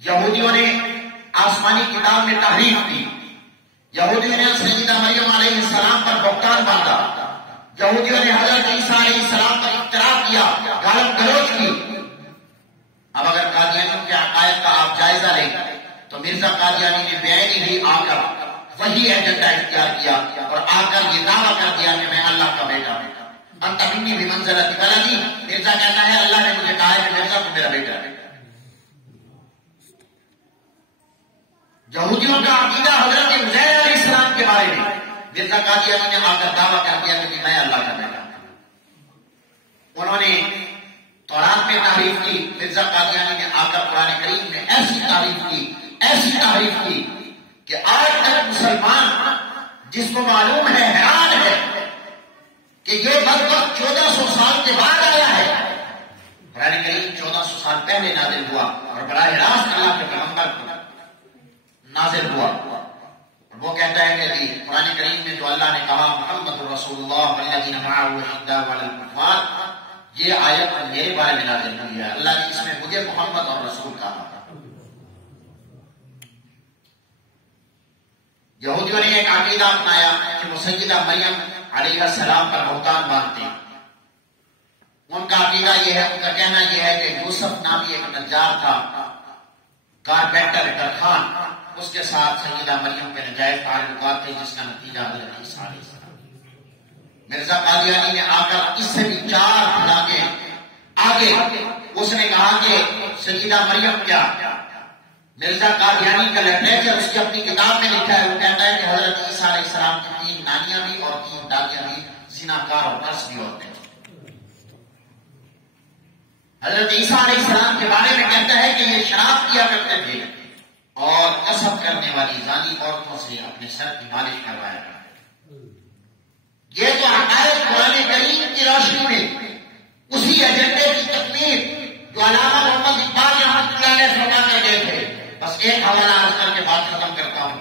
یہودیوں نے آسمانی کتاب میں تحریف کی، یہودیوں نے سیدہ مریم علیہ السلام پر بہتان باندھا، یہودیوں نے حضرت عیسیٰ علیہ السلام پر افترا کیا، گالی گلوچ کی۔ اب اگر قادیانیوں کے عقائد کا آپ جائزہ لیں تو مرزا قادیانی نے بعینی ہی آ کر وہی ایجنڈا اختیار کیا اور آ کر یہ دعویٰ کر دیا کہ میں اللہ کا بیٹا ہوں۔ انت منی بمنزلۃ ولدی، مرزا کہتا ہے اللہ نے مجھے کہا ہے کہ مرزا تو میرا بیٹا ہے۔ یہودیوں کا عقیدہ حضرت عزیر علیہ السلام کے بارے میں، مرزا قادیانی نے آ کر دعویٰ کر دیا کہ میں اللہ کا بیٹا ہوں۔ انہوں نے تورات میں تعریف کی، مرزا قادیانی نے آ کر قرآن کریم میں ایسی تعریف کی کہ آج تک مسلمان جس کو معلوم ہے حیران ہے کہ یہ بدبخت 1400 سال کے بعد آیا ہے۔ قرآن کریم 1400 سال پہلے نازل ہوا اور براہ راست اللہ کے پیغمبر کو نازل ہوا، اور وہ کہتا ہے کہ قرآن کریم میں جو اللہ نے کہا محمد رسول اللہ والذین معہ اشداء علی الکفار، یہ آیت میرے بارے میں نازل ہوئی ہے۔ اللہ نے اس میں مجھے محمد اور رسول کہا۔ یہودیوں نے ایک عقیدہ اپنایا کہ وہ سیدہ مریم علیہ السلام پر بہتان باندھتے ہیں۔ ان کا عقیدہ یہ ہے، ان کا کہنا یہ ہے کہ یوسف نامی ایک نجار تھا، کارپینٹر کارخان، اس کے ساتھ سیدہ مریم کے ناجائز تعلقات تھے جس کا نتیجہ حضرت عیسیٰ علیہ السلام۔ مرزا قادیانی نے آ کر اس سے بھی 4 بلاگے آگے اس نے کہا کہ سیدہ مریم کیا، مرزا قادیانی کا لٹریچر اس کی اپنی کتاب میں لکھا ہے، وہ کہتا ہے کہ حضرت عیسیٰ علیہ السلام کی 3 نانیاں بھی اور 3 دادیاں بھی زناکار اور نرس بھی ہوتے ہیں۔ حضرت عیسیٰ علیہ السلام کے بارے میں کہتا ہے کہ یہ شراب کیا کرتے تھے اور کسب کرنے والی زانی عورتوں سے اپنے سر کی مالش کروایا کرتے تھے۔ یہ تو عقائد قرآن کریم کی روشنی میں اسی ایجنڈے کی تکمیل جو علامہ محمد اقبال رحمۃ اللہ علیہ فرما کر گئے تھے۔ بس ایک حوالہ عرض کر کے بات ختم کرتا ہوں۔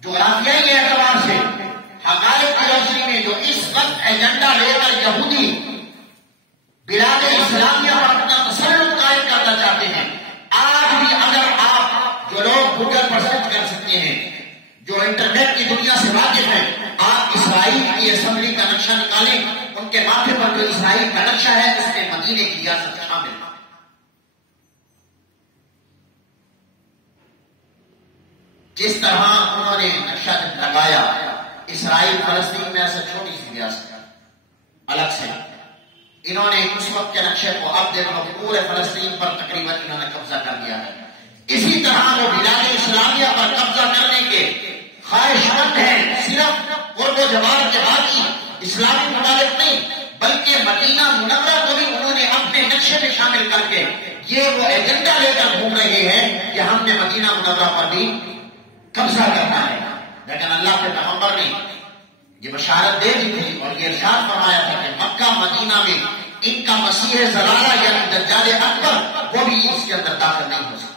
جغرافیائی اعتبار سے حقائق کی روشنی میں جو اس وقت ایجنڈا لے کر یہودی بلاد اسلامیہ پر اپنا تسلط قائم کرنا چاہتے ہیں، آج بھی اگر آپ جو لوگ گوگل پر سرچ کر سکتے ہیں، جو انٹرنیٹ کی دنیا سے واقف ہیں، آپ اسرائیل کی اسمبلی کا نقشہ نکالیں، ان کے ماتھے پر جو اسرائیل کا نقشہ ہے اس میں مدینے کی ریاست شامل ہے۔ جس طرح انہوں نے نقشہ لگایا اسرائیل فلسطین میں ایسا چھوٹی سی ریاست الگ سے، انہوں نے اس وقت کے نقشے کو اب دیکھو پورے فلسطین پر تقریباً انہوں نے قبضہ کر لیا ہے۔ اسی طرح وہ بلاد اسلامیہ پر قبضہ کرنے کے خواہش مند ہیں، صرف اور وہ جواب کے باقی اسلامی ممالک نہیں بلکہ مدینہ منورہ کو بھی انہوں نے اپنے نقشے میں شامل کر کے یہ وہ ایجنڈا لے کر گھوم رہے ہیں کہ ہم نے مدینہ منورہ پر بھی قبضہ کرنا ہے۔ لیکن اللہ کے پیغمبر نے یہ بشارت دے دی تھی اور یہ ارشاد فرمایا تھا کہ مکہ مدینہ میں ان کا مسیح زلالہ یعنی دجال اکبر وہ بھی اس کے اندر داخل نہیں ہو سکتا۔